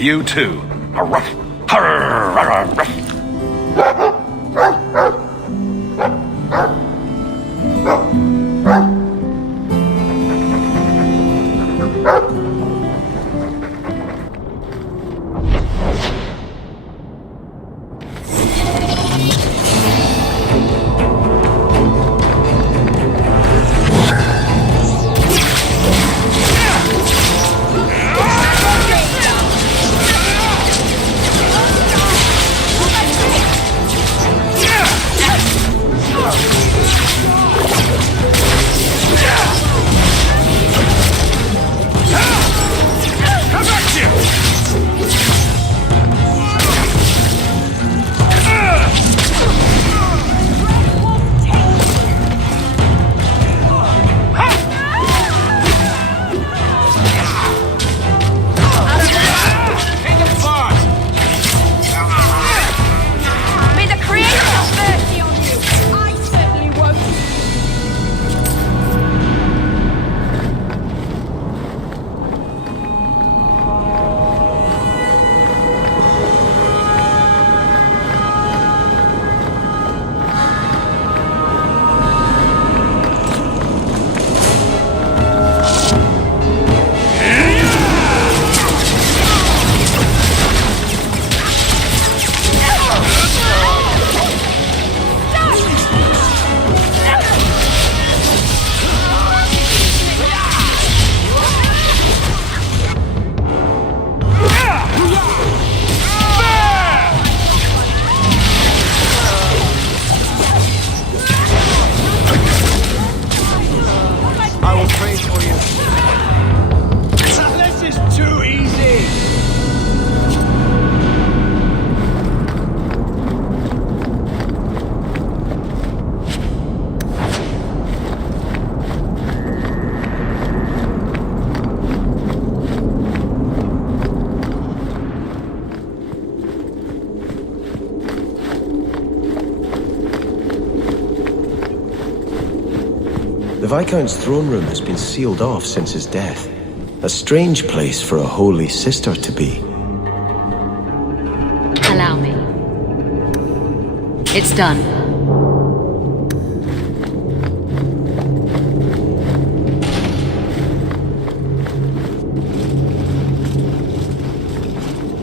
you too. The Viscount's throne room has been sealed off since his death. A strange place for a holy sister to be. Allow me. It's done.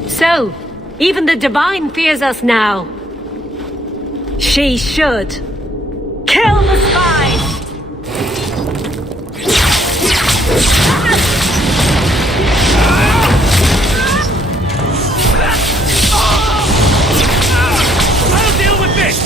So, even the Divine fears us now. She should. Kill the spies! I'll deal with this!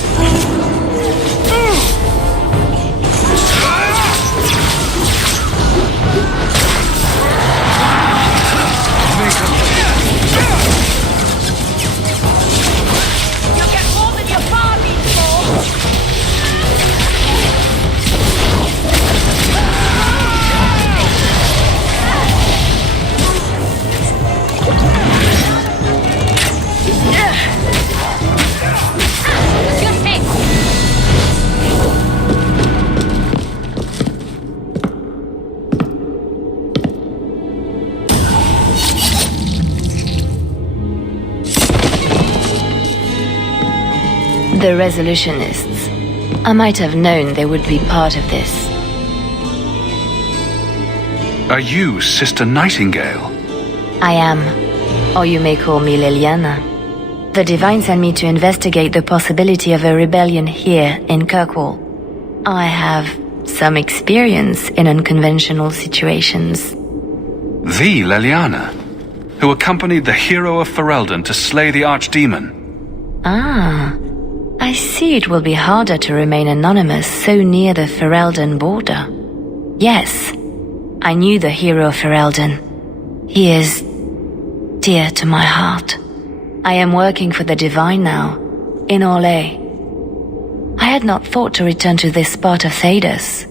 You'll get more than your bargained for! The Resolutionists. I might have known they would be part of this. Are you Sister Nightingale? I am, or you may call me Liliana. The Divine sent me to investigate the possibility of a rebellion here in Kirkwall. I have some experience in unconventional situations. The Liliana, who accompanied the hero of Ferelden to slay the archdemon. Ah, I see it will be harder to remain anonymous so near the Ferelden border. Yes, I knew the hero of Ferelden. He is dear to my heart. I am working for the Divine now, in Orlais. I had not thought to return to this part of Thedas.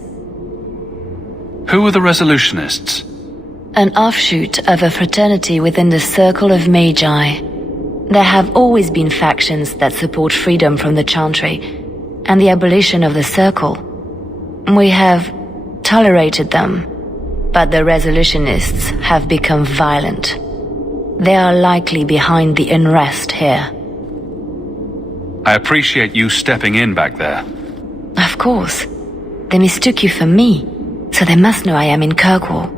Who are the Resolutionists? An offshoot of a fraternity within the Circle of Magi. There have always been factions that support freedom from the Chantry and the abolition of the Circle. We have tolerated them, but the Resolutionists have become violent. They are likely behind the unrest here. I appreciate you stepping in back there. Of course. They mistook you for me, so they must know I am in Kirkwall.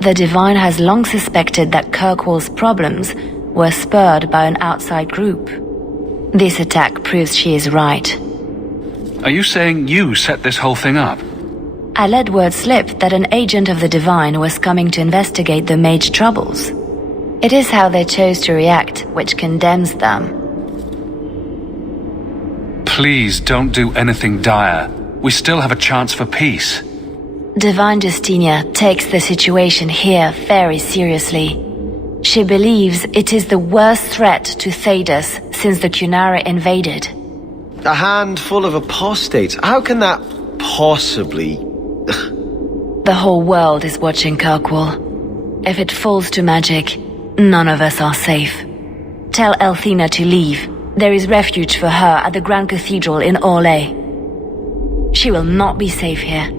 The Divine has long suspected that Kirkwall's problems were spurred by an outside group. This attack proves she is right. Are you saying you set this whole thing up? I let word slip that an agent of the Divine was coming to investigate the Mage troubles. It is how they chose to react which condemns them. Please don't do anything dire. We still have a chance for peace. Divine Justinia takes the situation here very seriously. She believes it is the worst threat to Thedas since the Cunara invaded. A handful of apostates? How can that possibly... The whole world is watching Kirkwall. If it falls to magic, none of us are safe. Tell Elthina to leave. There is refuge for her at the Grand Cathedral in Orlais. She will not be safe here.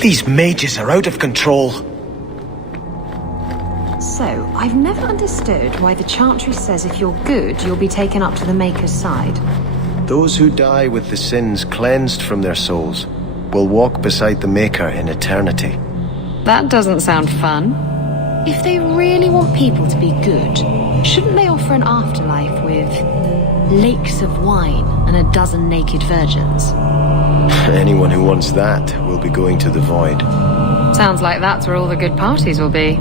These mages are out of control. So, I've never understood why the Chantry says if you're good, you'll be taken up to the Maker's side. Those who die with the sins cleansed from their souls will walk beside the Maker in eternity. That doesn't sound fun. If they really want people to be good, shouldn't they offer an afterlife with lakes of wine and a dozen naked virgins? Anyone who wants that will be going to the void. Sounds like that's where all the good parties will be.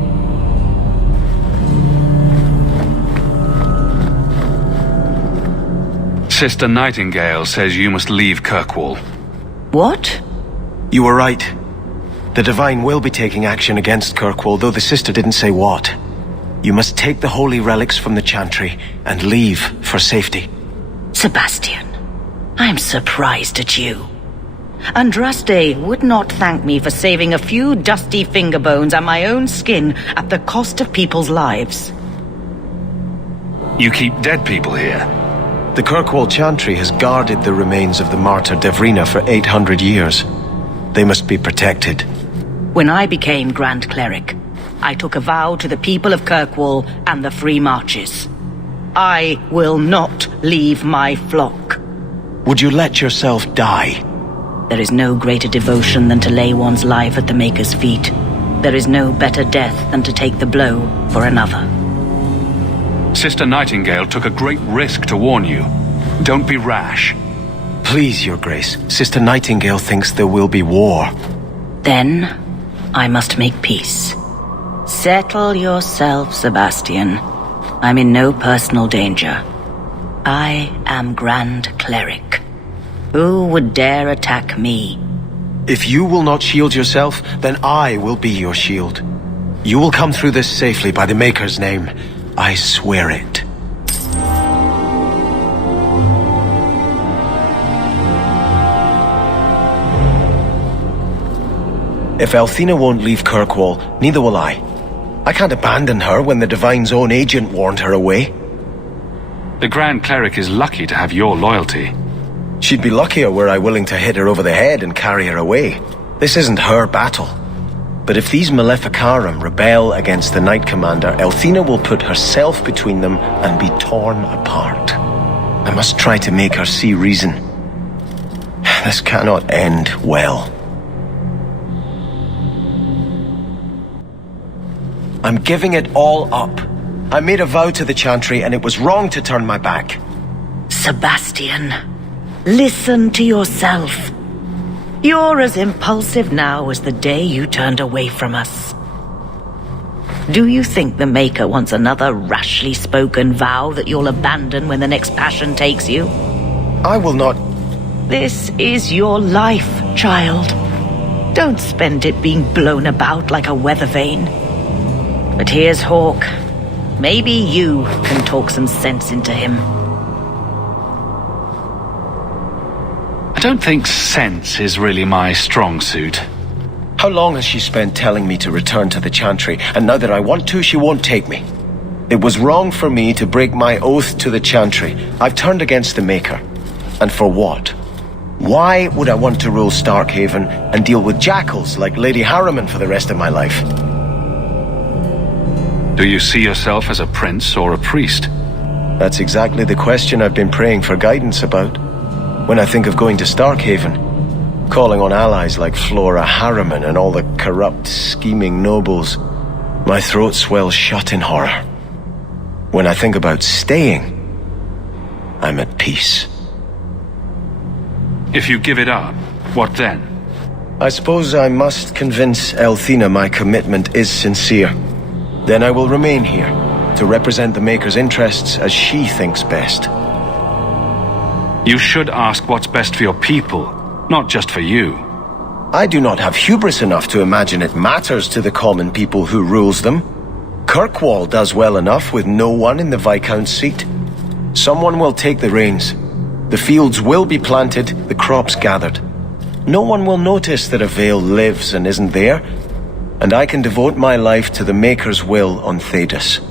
Sister Nightingale says you must leave Kirkwall. What? You were right. The Divine will be taking action against Kirkwall, though the sister didn't say what. You must take the holy relics from the Chantry and leave for safety. Sebastian, I'm surprised at you. Andraste would not thank me for saving a few dusty finger bones and my own skin at the cost of people's lives. You keep dead people here. The Kirkwall Chantry has guarded the remains of the martyr Devrina for 800 years. They must be protected. When I became Grand Cleric, I took a vow to the people of Kirkwall and the Free Marches. I will not leave my flock. Would you let yourself die? There is no greater devotion than to lay one's life at the Maker's feet. There is no better death than to take the blow for another. Sister Nightingale took a great risk to warn you. Don't be rash. Please, Your Grace. Sister Nightingale thinks there will be war. Then, I must make peace. Settle yourself, Sebastian. I'm in no personal danger. I am Grand Cleric. Who would dare attack me? If you will not shield yourself, then I will be your shield. You will come through this safely by the Maker's name. I swear it. If Elthina won't leave Kirkwall, neither will I. I can't abandon her when the Divine's own agent warned her away. The Grand Cleric is lucky to have your loyalty. She'd be luckier were I willing to hit her over the head and carry her away. This isn't her battle. But if these Maleficarum rebel against the Knight Commander, Elthina will put herself between them and be torn apart. I must try to make her see reason. This cannot end well. I'm giving it all up. I made a vow to the Chantry and it was wrong to turn my back. Sebastian, listen to yourself. You're as impulsive now as the day you turned away from us. Do you think the Maker wants another rashly spoken vow that you'll abandon when the next passion takes you? I will not... This is your life, child. Don't spend it being blown about like a weather vane. But here's Hawke. Maybe you can talk some sense into him. I don't think sense is really my strong suit. How long has she spent telling me to return to the Chantry, and now that I want to, she won't take me? It was wrong for me to break my oath to the Chantry. I've turned against the Maker. And for what? Why would I want to rule Starkhaven and deal with jackals like Lady Harriman for the rest of my life? Do you see yourself as a prince or a priest? That's exactly the question I've been praying for guidance about. When I think of going to Starkhaven, calling on allies like Flora Harriman and all the corrupt, scheming nobles, my throat swells shut in horror. When I think about staying, I'm at peace. If you give it up, what then? I suppose I must convince Althena my commitment is sincere. Then I will remain here, to represent the Maker's interests as she thinks best. You should ask what's best for your people, not just for you. I do not have hubris enough to imagine it matters to the common people who rules them. Kirkwall does well enough with no one in the Viscount's seat. Someone will take the reins. The fields will be planted, the crops gathered. No one will notice that a Vale lives and isn't there, and I can devote my life to the Maker's will on Thedas.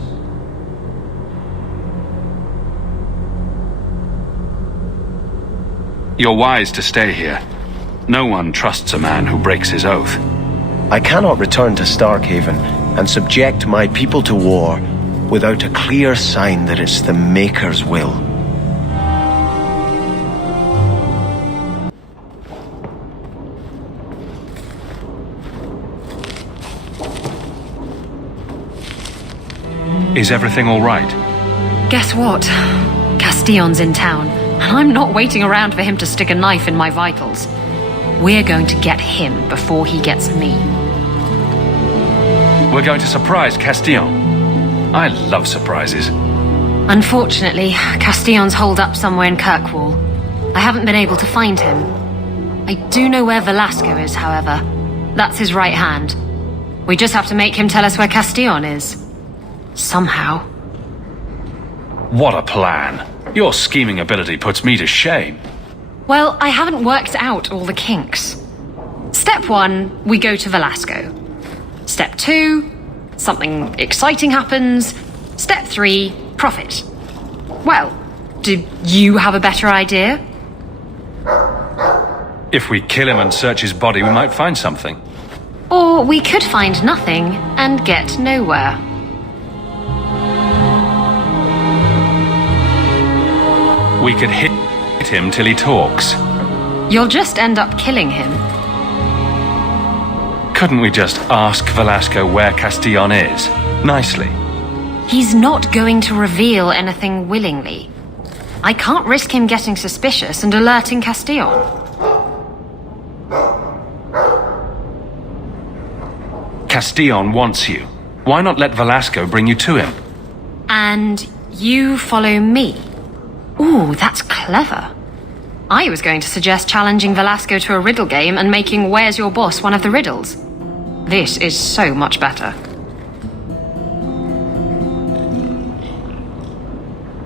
You're wise to stay here. No one trusts a man who breaks his oath. I cannot return to Starkhaven and subject my people to war without a clear sign that it's the Maker's will. Is everything all right? Guess what? Castillon's in town, and I'm not waiting around for him to stick a knife in my vitals. We're going to get him before he gets me. We're going to surprise Castillon. I love surprises. Unfortunately, Castillon's holed up somewhere in Kirkwall. I haven't been able to find him. I do know where Velasco is, however. That's his right hand. We just have to make him tell us where Castillon is. Somehow. What a plan. Your scheming ability puts me to shame. Well, I haven't worked out all the kinks. Step 1, we go to Velasco. Step 2, something exciting happens. Step 3, profit. Well, do you have a better idea? If we kill him and search his body, we might find something. Or we could find nothing and get nowhere. We could hit him till he talks. You'll just end up killing him. Couldn't we just ask Velasco where Castillon is? Nicely. He's not going to reveal anything willingly. I can't risk him getting suspicious and alerting Castillon. Castillon wants you. Why not let Velasco bring you to him? And you follow me. Ooh, that's clever. I was going to suggest challenging Velasco to a riddle game and making Where's Your Boss one of the riddles. This is so much better.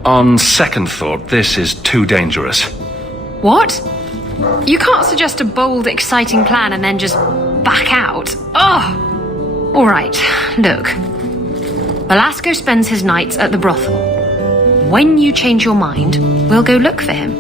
On second thought, this is too dangerous. What? You can't suggest a bold, exciting plan and then just back out. Ugh! Alright, look. Velasco spends his nights at the brothel. When you change your mind, we'll go look for him.